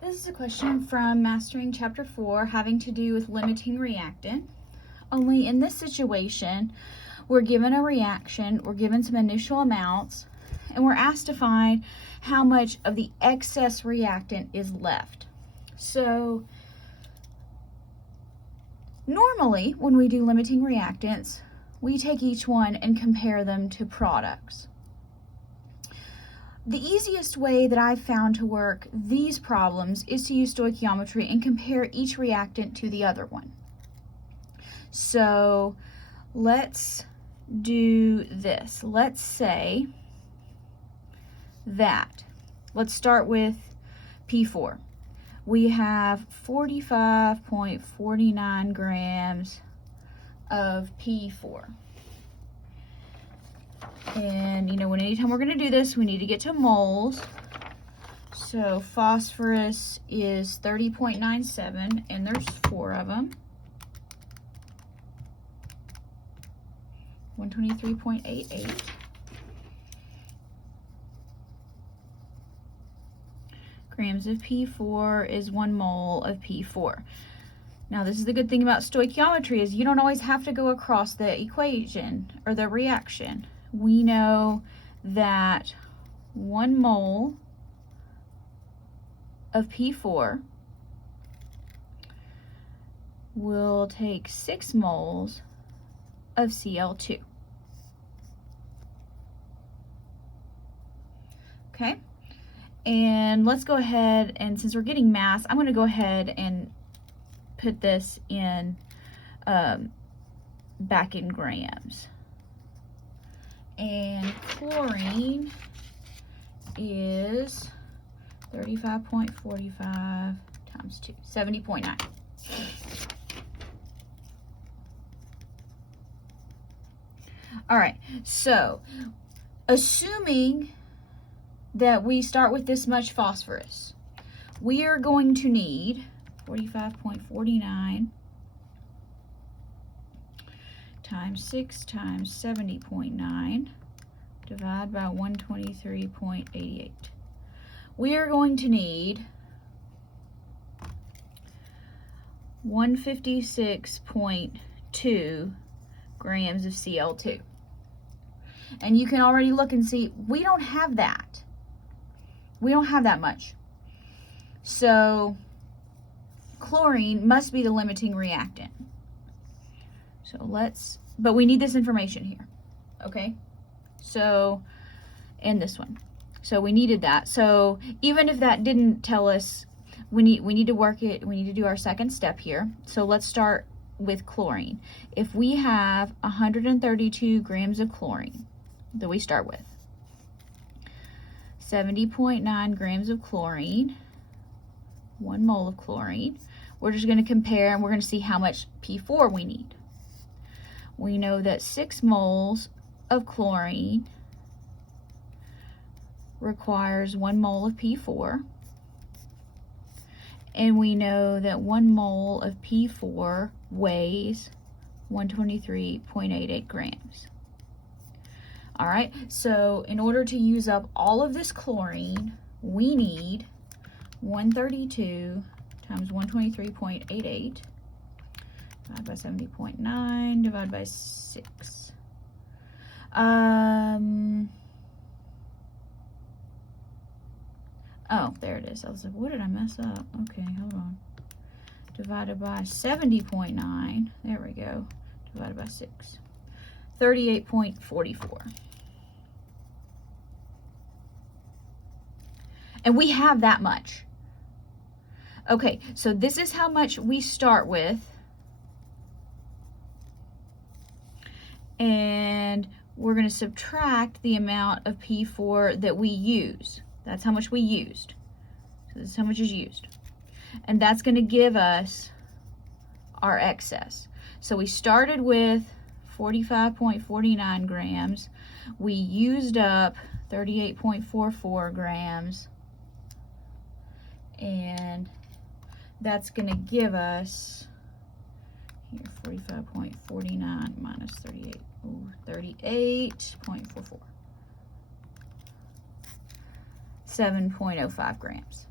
This is a question from Mastering Chapter 4 having to do with limiting reactant. Only in this situation, we're given a reaction, we're given some initial amounts, and we're asked to find how much of the excess reactant is left. So normally when we do limiting reactants, we take each one and compare them to products. The easiest way that I've found to work these problems is to use stoichiometry and compare each reactant to the other one. So let's do this. Let's say that, let's start with P4. We have 45.49 grams of P4. And anytime we're going to do this, we need to get to moles. So phosphorus is 30.97, and there's 4 of them. 123.88. Grams of P4 is 1 mole of P4. Now, this is the good thing about stoichiometry is you don't always have to go across the equation or the reaction. We know that 1 mole of P4 will take 6 moles of Cl2. Okay, and let's go ahead, and since we're getting mass, I'm going to go ahead and put this in back in grams. And chlorine is 35.45 times 2, 70.9. All right, so assuming that we start with this much phosphorus, we are going to need 45.49 times 6 times 70.9 divide by 123.88. We are going to need 156.2 grams of Cl2. And you can already look and see we don't have that. We don't have that much. So chlorine must be the limiting reactant. So but we need this information here, okay? So, and this one. So we needed that. So even if that didn't tell us, we need to work it, we need to do our second step here. So let's start with chlorine. If we have 132 grams of chlorine that we start with, 70.9 grams of chlorine, 1 mole of chlorine, we're just going to compare and we're going to see how much P4 we need. We know that 6 moles of chlorine requires 1 mole of P4. And we know that 1 mole of P4 weighs 123.88 grams. All right, so in order to use up all of this chlorine, we need 132 times 123.88 divided by 70.9 divided by 6. Oh, there it is. I was like, what did I mess up? Okay, hold on. Divided by 70.9. There we go. Divided by 6. 38.44. And we have that much. Okay, so this is how much we start with. And we're going to subtract the amount of P4 that we use. That's how much we used. So this is how much is used. And that's going to give us our excess. So we started with 45.49 grams. We used up 38.44 grams. And that's going to give us here 45.49 minus 38.44. 7.05 grams.